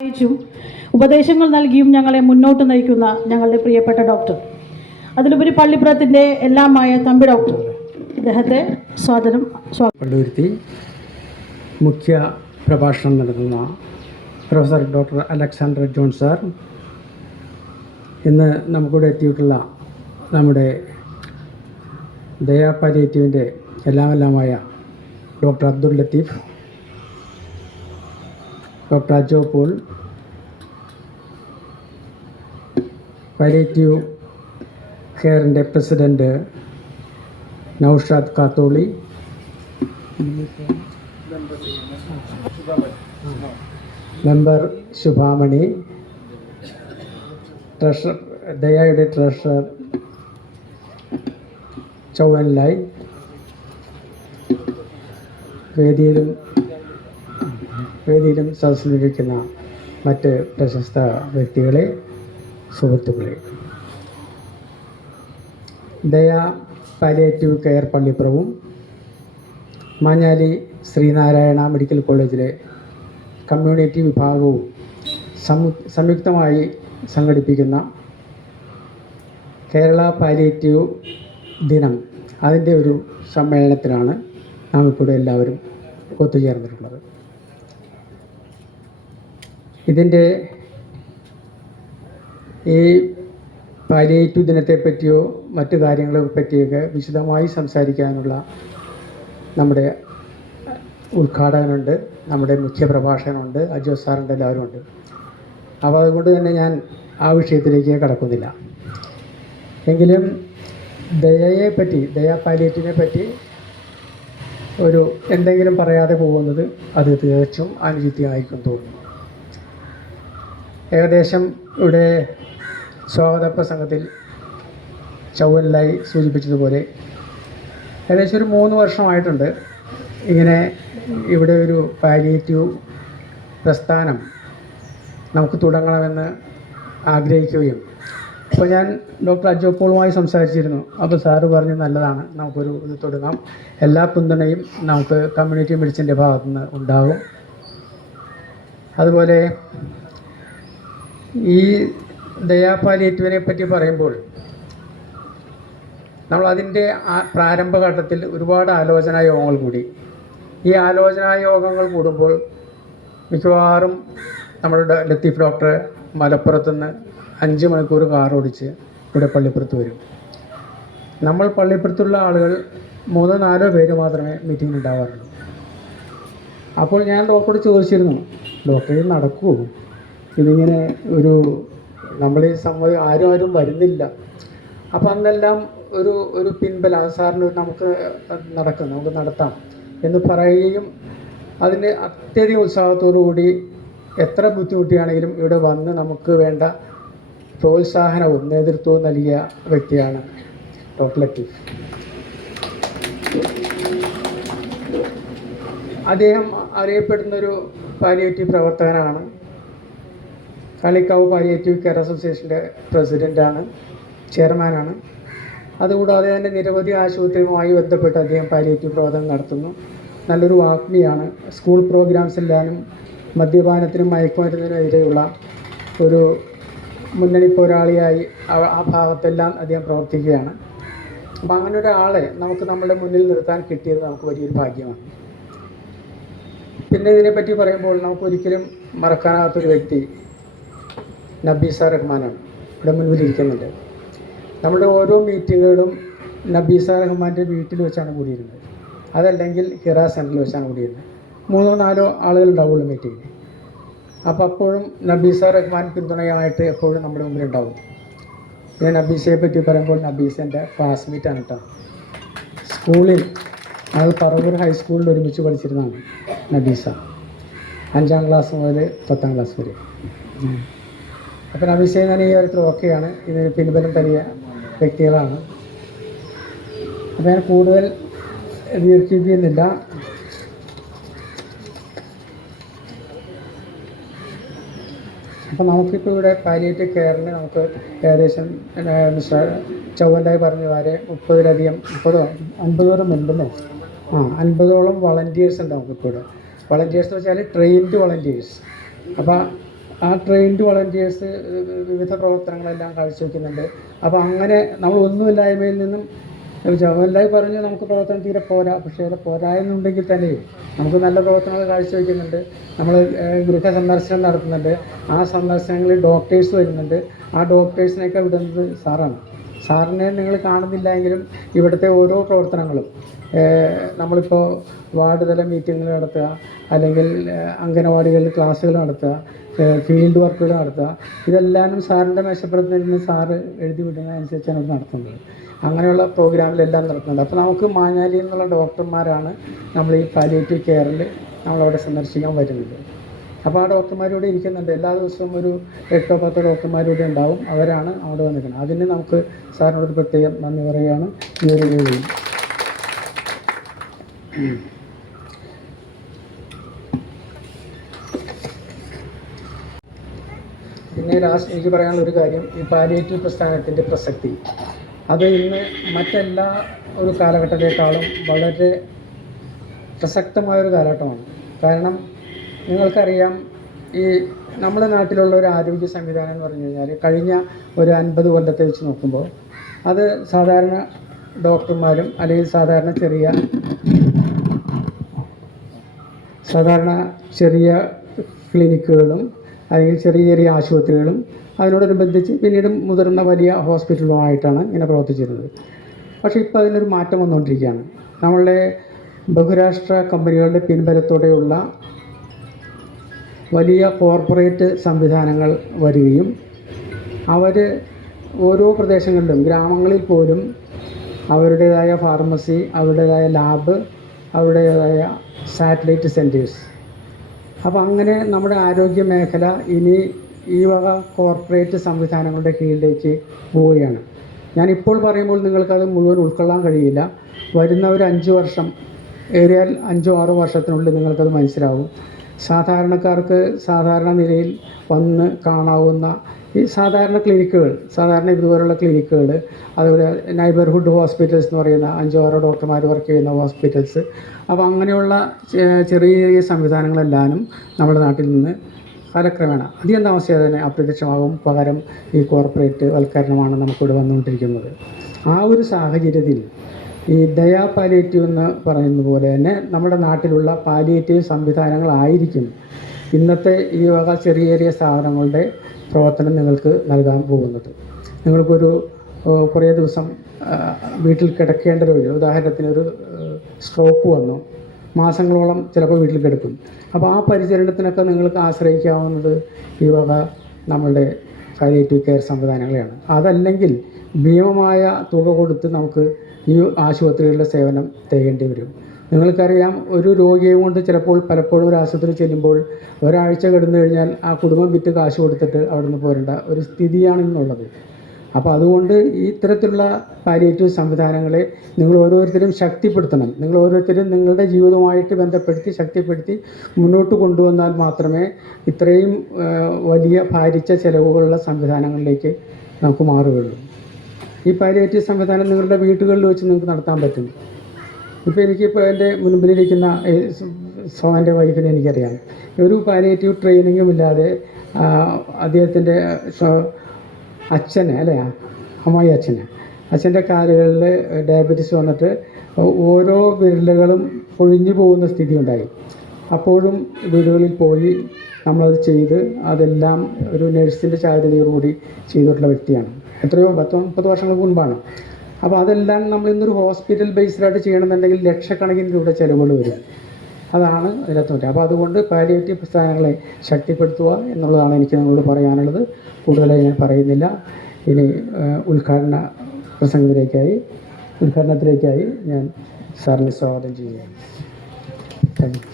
ഉപദേശങ്ങൾ നൽകിയും ഞങ്ങളെ മുന്നോട്ട് നയിക്കുന്ന ഞങ്ങളുടെ പ്രിയപ്പെട്ട ഡോക്ടർ, അതിലുപരി പള്ളിപ്പുറത്തിൻ്റെ എല്ലാമായ തമ്പി ഡോക്ടർ, അദ്ദേഹത്തെ പള്ളുരുത്തി മുഖ്യ പ്രഭാഷണം നടത്തുന്ന professor doctor Alexander John sir, ഇന്ന് നമുക്കിവിടെ എത്തിയിട്ടുള്ള നമ്മുടെ ദയാ പാലിയേറ്റീവിൻ്റെ എല്ലാമായ doctor Abdul Latheef, doctor Ajo Paul, palliative കെയറിൻ്റെ president Naushad Katholi, member Shubhamani, treasurer ദയയുടെ ട്രഷറർ ചൗവൻലായ്, വേദിയിലും സദസ്സിലിരിക്കുന്ന മറ്റ് പ്രശസ്ത വ്യക്തികളെ, സുഹൃത്തുക്കളെ, ദയ പാലിയേറ്റീവ് കെയർ പള്ളിപ്പുറവും മാഞ്ഞാലി ശ്രീനാരായണ മെഡിക്കൽ കോളേജിലെ കമ്മ്യൂണിറ്റി വിഭാഗവും സംയുക്തമായി സംഘടിപ്പിക്കുന്ന കേരള പാലിയേറ്റീവ് ദിനം, അതിൻ്റെ ഒരു സമ്മേളനത്തിലാണ് നാം ഇപ്പോൾ എല്ലാവരും ഒത്തുചേർന്നിട്ടുള്ളത്. ഇതിൻ്റെ ഈ പാലിയേറ്റീവ് ദിനത്തെപ്പറ്റിയോ മറ്റു കാര്യങ്ങളെ പറ്റിയൊക്കെ വിശദമായി സംസാരിക്കാനുള്ള നമ്മുടെ ഉദ്ഘാടകനുണ്ട്, നമ്മുടെ മുഖ്യ പ്രഭാഷകനുണ്ട്, അജോ സാറിൻ്റെ എല്ലാവരും ഉണ്ട്. അപ്പോൾ അതുകൊണ്ട് തന്നെ ഞാൻ ആ വിഷയത്തിലേക്ക് കടക്കുന്നില്ല. എങ്കിലും ദയാ പാലിയേറ്റീവിനെ പറ്റി ഒരു എന്തെങ്കിലും പറയാതെ പോകുന്നത് അത് തീർച്ചും അനുചിതമായിരിക്കും തോന്നുന്നു. ഏകദേശം ഇവിടെ സ്വാഗത പ്രസംഗത്തിൽ ചൗവൻലായി സൂചിപ്പിച്ചതുപോലെ ഏകദേശം ഒരു 3 വർഷമായിട്ടുണ്ട് ഇങ്ങനെ ഇവിടെ ഒരു പാലിയേറ്റീവ് പ്രസ്ഥാനം നമുക്ക് തുടങ്ങണമെന്ന് ആഗ്രഹിക്കുകയും, അപ്പോൾ ഞാൻ ഡോക്ടർ അജോ പോളുമായി സംസാരിച്ചിരുന്നു. അപ്പോൾ സാറ് പറഞ്ഞ് നല്ലതാണ്, നമുക്കൊരു ഇത് തുടങ്ങാം, എല്ലാ പിന്തുണയും നമുക്ക് കമ്മ്യൂണിറ്റി മെഡിസിൻ്റെ ഭാഗത്തുനിന്ന് ഉണ്ടാകും. അതുപോലെ ഈ ദയാ പാലിയേറ്റീവിനെ പറ്റി പറയുമ്പോൾ നമ്മളതിൻ്റെ പ്രാരംഭഘട്ടത്തിൽ ഒരുപാട് ആലോചനാ യോഗങ്ങൾ കൂടി. ഈ ആലോചനാ യോഗങ്ങൾ കൂടുമ്പോൾ മിക്കവാറും നമ്മുടെ ലത്തീഫ് ഡോക്ടർ മലപ്പുറത്തുനിന്ന് 5 മണിക്കൂർ കാർ ഓടിച്ച് ഇവിടെ പള്ളിപ്പുറത്ത് വരും. നമ്മൾ പള്ളിപ്പുറത്തുള്ള ആളുകൾ 3-4 പേര് മാത്രമേ മീറ്റിംഗിൽ ഉണ്ടാവാറുള്ളൂ. അപ്പോൾ ഞാൻ ഡോക്ടറോട് ചോദിച്ചിരുന്നു, ഡോക്ടർ ഇത് നടക്കുമോ, ഇതിങ്ങനെ നമ്മൾ ഈ ആരും വരുന്നില്ല. അപ്പോൾ അന്നെല്ലാം ഒരു പിൻബലം സാറിന് നമുക്ക് നടത്താം എന്ന് പറയുകയും അതിന് അത്യധികം ഉത്സാഹത്തോടു കൂടി എത്ര ബുദ്ധിമുട്ടിയാണെങ്കിലും ഇവിടെ വന്ന് നമുക്ക് വേണ്ട പ്രോത്സാഹനവും നേതൃത്വവും നൽകിയ വ്യക്തിയാണ് ഡോക്ടർ ലത്തീഫ്. അദ്ദേഹം അറിയപ്പെടുന്നൊരു പാലിയേറ്റീവ് പ്രവർത്തകനാണ്. കാളിക്കാവ് പാലിയേറ്റീവ് കെയർ അസോസിയേഷൻ്റെ പ്രസിഡൻ്റാണ്, ചെയർമാനാണ്. അതുകൂടാതെ തന്നെ നിരവധി ആശുപത്രിയുമായി ബന്ധപ്പെട്ട് അദ്ദേഹം പാലിയേറ്റീവ് പ്രവർത്തനം നടത്തുന്നു. നല്ലൊരു ആത്മീയാണ്. സ്കൂൾ പ്രോഗ്രാംസെല്ലാനും മദ്യപാനത്തിനും മയക്കുമരുന്നിനെതിരെയുള്ള ഒരു മുന്നണി പോരാളിയായി ആ ഭാഗത്തെല്ലാം അദ്ദേഹം പ്രവർത്തിക്കുകയാണ്. അപ്പം അങ്ങനെ ഒരാളെ നമുക്ക് നമ്മുടെ മുന്നിൽ നിർത്താൻ കിട്ടിയത് നമുക്ക് വലിയൊരു ഭാഗ്യമാണ്. പിന്നെ ഇതിനെപ്പറ്റി പറയുമ്പോൾ നമുക്കൊരിക്കലും മറക്കാനാകാത്തൊരു വ്യക്തി നബീസ റഹ്മാനാണ്. ഇവിടെ മുൻപിലിരിക്കുന്നുണ്ട്. നമ്മുടെ ഓരോ മീറ്റിങ്ങുകളും നബീസ റഹ്മാൻ്റെ വീട്ടിൽ വെച്ചാണ് കൂടിയിരുന്നത്, അതല്ലെങ്കിൽ ഹിറ സെൻറ്ററിൽ വെച്ചാണ് കൂടിയിരുന്നത്. 3-4 ആളുകൾ ഉണ്ടാവുള്ളൂ മീറ്റിങ്ങിൽ. അപ്പോൾ അപ്പോഴും നബീസ റഹ്മാൻ പിന്തുണയായിട്ട് എപ്പോഴും നമ്മുടെ മുമ്പിലുണ്ടാവും. ഞാൻ നബീസയെ പറ്റി പറയുമ്പോൾ നബീസ എൻ്റെ ക്ലാസ്മേറ്റാണ് കേട്ടോ. സ്കൂളിൽ ഞങ്ങൾ പറവൂർ ഹൈസ്കൂളിൽ ഒരുമിച്ച് പഠിച്ചിരുന്നതാണ് നബീസ, 5ാം ക്ലാസ് മുതൽ 10ാം ക്ലാസ് വരെ. അപ്പോൾ നബീസയെ ഞാൻ ഈ കാര്യത്തിൽ ഓക്കെയാണ്. ഇതിന് പിൻബലം തരിക വ്യക്തികളാണ്. അപ്പോൾ ഞാൻ കൂടുതൽ ദീർഘിപ്പിക്കുന്നില്ല. അപ്പോൾ നമുക്കിപ്പോൾ ഇവിടെ പാലിയേറ്റീവ് കെയറിന് നമുക്ക് ഏകദേശം മിസ്റ്റർ ചൗവൻലായി പറഞ്ഞ വരെ 30-ലധികം 50 ഉണ്ടെന്നോ 50ഓളം വളണ്ടിയേഴ്സ് ഉണ്ട് നമുക്കിപ്പോൾ ഇവിടെ. വളണ്ടിയേഴ്സ് എന്ന് വെച്ചാൽ ട്രെയിൻഡ് വളണ്ടിയേഴ്സ്. അപ്പോൾ ആ ട്രെയിൻഡ് വളണ്ടിയേഴ്സ് വിവിധ പ്രവർത്തനങ്ങളെല്ലാം കാഴ്ചവെക്കുന്നുണ്ട്. അപ്പോൾ അങ്ങനെ നമ്മൾ ഒന്നുമില്ലായ്മയിൽ നിന്നും ജവഹർലാൽ പറഞ്ഞു നമുക്ക് പ്രവർത്തനം തീരെ പോരാ, പക്ഷേ അത് പോരായെന്നുണ്ടെങ്കിൽ തന്നെയും നമുക്ക് നല്ല പ്രവർത്തനങ്ങൾ കാഴ്ചവെക്കുന്നുണ്ട്. നമ്മൾ ഗൃഹസന്ദർശനം നടത്തുന്നുണ്ട്. ആ സന്ദർശനങ്ങളിൽ ഡോക്ടേഴ്സ് വരുന്നുണ്ട്. ആ ഡോക്ടേഴ്സിനെയൊക്കെ വിടുന്നത് സാറാണ്. സാറിനെ നിങ്ങൾ കാണുന്നില്ല എങ്കിലും ഇവിടുത്തെ ഓരോ പ്രവർത്തനങ്ങളും നമ്മളിപ്പോൾ വാർഡ് തല മീറ്റിങ്ങുകൾ നടത്തുക, അല്ലെങ്കിൽ അംഗനവാടികളിൽ ക്ലാസ്സുകൾ നടത്തുക, ഫീൽഡ് വർക്കുകൾ നടത്തുക, ഇതെല്ലാം സാറിൻ്റെ മേശപ്പുറത്ത് നിന്ന് സാറ് എഴുതി വിടുന്നതനുസരിച്ചാണ് ഇവിടെ നടത്തുന്നത്. അങ്ങനെയുള്ള പ്രോഗ്രാമിലെല്ലാം നടത്തുന്നുണ്ട്. അപ്പോൾ നമുക്ക് മാഞ്ഞാലിയിൽ നിന്നുള്ള ഡോക്ടർമാരാണ് നമ്മൾ ഈ പാലിയേറ്റീവ് കെയറിൽ നമ്മളവിടെ സന്ദർശിക്കാൻ വരുന്നത്. അപ്പോൾ ആ ഡോക്ടർമാരോട് ഇരിക്കുന്നുണ്ട്. എല്ലാ ദിവസവും ഒരു 8-10 ഡോക്ടർമാരോട് ഉണ്ടാവും. അവരാണ് അവിടെ വന്നിരിക്കുന്നത്. അതിന് നമുക്ക് സാറിനോട് പ്രത്യേകം നന്ദി പറയുകയാണ് ഈ ഒരു വേദിയിൽ. പിന്നെ എനിക്ക് പറയാനുള്ള ഒരു കാര്യം, ഈ പാലിയേറ്റീവ് പ്രസ്ഥാനത്തിൻ്റെ പ്രസക്തി അത് ഇന്ന് മറ്റെല്ലാ ഒരു കാലഘട്ടത്തെക്കാളും വളരെ പ്രസക്തമായൊരു കാലഘട്ടമാണ്. കാരണം നിങ്ങൾക്കറിയാം, ഈ നമ്മുടെ നാട്ടിലുള്ള ഒരു ആരോഗ്യ സംവിധാനം എന്ന് പറഞ്ഞു കഴിഞ്ഞാൽ കഴിഞ്ഞ ഒരു 50 കൊല്ലത്തെ വെച്ച് നോക്കുമ്പോൾ അത് സാധാരണ ഡോക്ടർമാരും അല്ലെങ്കിൽ സാധാരണ ചെറിയ ക്ലിനിക്കുകളും അല്ലെങ്കിൽ ചെറിയ ആശുപത്രികളും അതിനോടനുബന്ധിച്ച് പിന്നീട് മുതിർന്ന വലിയ ഹോസ്പിറ്റലുമായിട്ടാണ് ഇങ്ങനെ പ്രവർത്തിച്ചിരുന്നത്. പക്ഷേ ഇപ്പോൾ അതിനൊരു മാറ്റം വന്നുകൊണ്ടിരിക്കുകയാണ്. നമ്മളുടെ ബഹുരാഷ്ട്ര കമ്പനികളുടെ പിൻബലത്തോടെയുള്ള വലിയ കോർപ്പറേറ്റ് സംവിധാനങ്ങൾ വരികയും അവർ ഓരോ പ്രദേശങ്ങളിലും ഗ്രാമങ്ങളിൽ പോലും അവരുടേതായ ഫാർമസി, അവരുടേതായ ലാബ്, അവരുടേതായ സാറ്റലൈറ്റ് സെൻറ്റേഴ്സ്. അപ്പോൾ അങ്ങനെ നമ്മുടെ ആരോഗ്യ മേഖല ഇനി ഈ വക കോർപ്പറേറ്റ് സംവിധാനങ്ങളുടെ കീഴിലേക്ക് പോവുകയാണ്. ഞാനിപ്പോൾ പറയുമ്പോൾ നിങ്ങൾക്കത് മുഴുവൻ ഉൾക്കൊള്ളാൻ കഴിയില്ല. വരുന്ന ഒരു 5 വർഷം, ഏറിയാൽ 5-6 വർഷത്തിനുള്ളിൽ നിങ്ങൾക്കത് മനസ്സിലാവും. സാധാരണക്കാർക്ക് സാധാരണ നിലയിൽ വന്ന് കാണാവുന്ന ഈ സാധാരണ ക്ലിനിക്കുകൾ, സാധാരണ ഇതുപോലുള്ള ക്ലിനിക്കുകൾ, അതുപോലെ നൈബർഹുഡ് ഹോസ്പിറ്റൽസ് എന്ന് പറയുന്ന 5-6 ഡോക്ടർമാർ വർക്ക് ചെയ്യുന്ന ഹോസ്പിറ്റൽസ്, അപ്പോൾ അങ്ങനെയുള്ള ചെറിയ സംവിധാനങ്ങളെല്ലാനും നമ്മുടെ നാട്ടിൽ നിന്ന് കാലക്രമേണ അധികം താമസിയാതെ തന്നെ അപ്രത്യക്ഷമാകും. പകരം ഈ കോർപ്പറേറ്റ് വൽക്കരണമാണ് നമുക്കിവിടെ വന്നുകൊണ്ടിരിക്കുന്നത്. ആ ഒരു സാഹചര്യത്തിൽ ഈ ദയാ പാലിയേറ്റീവ് എന്ന് പറയുന്ന പോലെ തന്നെ നമ്മുടെ നാട്ടിലുള്ള പാലിയേറ്റീവ് സംവിധാനങ്ങളായിരിക്കും ഇന്നത്തെ ഈ വക ചെറിയ സ്ഥാപനങ്ങളുടെ പ്രവർത്തനം നിങ്ങൾക്ക് നൽകാൻ പോകുന്നത്. നിങ്ങൾക്കൊരു കുറേ ദിവസം വീട്ടിൽ കിടക്കേണ്ട രോഗികൾ, ഉദാഹരണത്തിന് ഒരു സ്ട്രോക്ക് വന്നു, മാസങ്ങളോളം ചിലപ്പോൾ വീട്ടിൽ കിടക്കും. അപ്പോൾ ആ പരിചരണത്തിനൊക്കെ നിങ്ങൾക്ക് ആശ്രയിക്കാവുന്നത് ഈ വക നമ്മളുടെ പാലിയേറ്റീവ് കെയർ സംവിധാനങ്ങളെയാണ്. അതല്ലെങ്കിൽ ഭീമമായ തുക കൊടുത്ത് നമുക്ക് ഈ ആശുപത്രികളുടെ സേവനം തേടേണ്ടി വരും. നിങ്ങൾക്കറിയാം, ഒരു രോഗിയെ കൊണ്ട് പലപ്പോഴും ഒരു ആശുപത്രി ചെല്ലുമ്പോൾ ഒരാഴ്ച കിടന്നു കഴിഞ്ഞാൽ ആ കുടുംബം വിറ്റ് കാശ് കൊടുത്തിട്ട് അവിടെ നിന്ന് പോരേണ്ട ഒരു സ്ഥിതിയാണ് ഇന്നുള്ളത്. അപ്പോൾ അതുകൊണ്ട് ഈ ഇത്തരത്തിലുള്ള പാലിയേറ്റീവ് സംവിധാനങ്ങളെ നിങ്ങൾ ഓരോരുത്തരും ശക്തിപ്പെടുത്തണം. നിങ്ങൾ ഓരോരുത്തരും നിങ്ങളുടെ ജീവിതവുമായിട്ട് ബന്ധപ്പെടുത്തി ശക്തിപ്പെടുത്തി മുന്നോട്ട് കൊണ്ടുവന്നാൽ മാത്രമേ ഇത്രയും വലിയ ഭാരിച്ച ചിലവുകളുള്ള സംവിധാനങ്ങളിലേക്ക് നമുക്ക് മാറുകയുള്ളൂ. ഈ പാലിയേറ്റീവ് സംവിധാനം നിങ്ങളുടെ വീടുകളിൽ വെച്ച് നിങ്ങൾക്ക് നടത്താൻ പറ്റും. ഇപ്പോൾ എനിക്കിപ്പോൾ എൻ്റെ മുൻപിലിരിക്കുന്ന സോമൻ്റെ വൈഫിനെ എനിക്കറിയാം. ഒരു പാലിയേറ്റീവ് ട്രെയിനിങ്ങും ഇല്ലാതെ അദ്ദേഹത്തിൻ്റെ അച്ഛനെ, അല്ലേ, അമ്മായി അച്ഛൻ്റെ കാലുകളിൽ ഡയബറ്റീസ് വന്നിട്ട് ഓരോ വിരലുകളും പൊഴിഞ്ഞു പോകുന്ന സ്ഥിതി ഉണ്ടായി. അപ്പോഴും വീടുകളിൽ പോയി നമ്മളത് ചെയ്ത് അതെല്ലാം ഒരു നഴ്സിൻ്റെ ചാരുതയോടുകൂടി ചെയ്തിട്ടുള്ള വ്യക്തിയാണ്. എത്രയോ 10-30 വർഷങ്ങൾക്ക് മുൻപാണ്. അപ്പോൾ അതെല്ലാം നമ്മൾ ഇന്നൊരു ഹോസ്പിറ്റൽ ബേസ്ഡായിട്ട് ചെയ്യണമെന്നുണ്ടെങ്കിൽ ലക്ഷക്കണക്കിന് രൂപ ചിലവുകൾ വരും. അതാണ് അതിനകത്ത് പറ്റുക. അപ്പോൾ അതുകൊണ്ട് പാലിയേറ്റീവ് പ്രസ്ഥാനങ്ങളെ ശക്തിപ്പെടുത്തുക എന്നുള്ളതാണ് എനിക്ക് നിങ്ങളോട് പറയാനുള്ളത്. കൂടുതലായി ഞാൻ പറയുന്നില്ല. ഇനി ഉദ്ഘാടനത്തിലേക്കായി ഞാൻ സാറിനെ സ്വാഗതം ചെയ്യുകയാണ്. Thank you.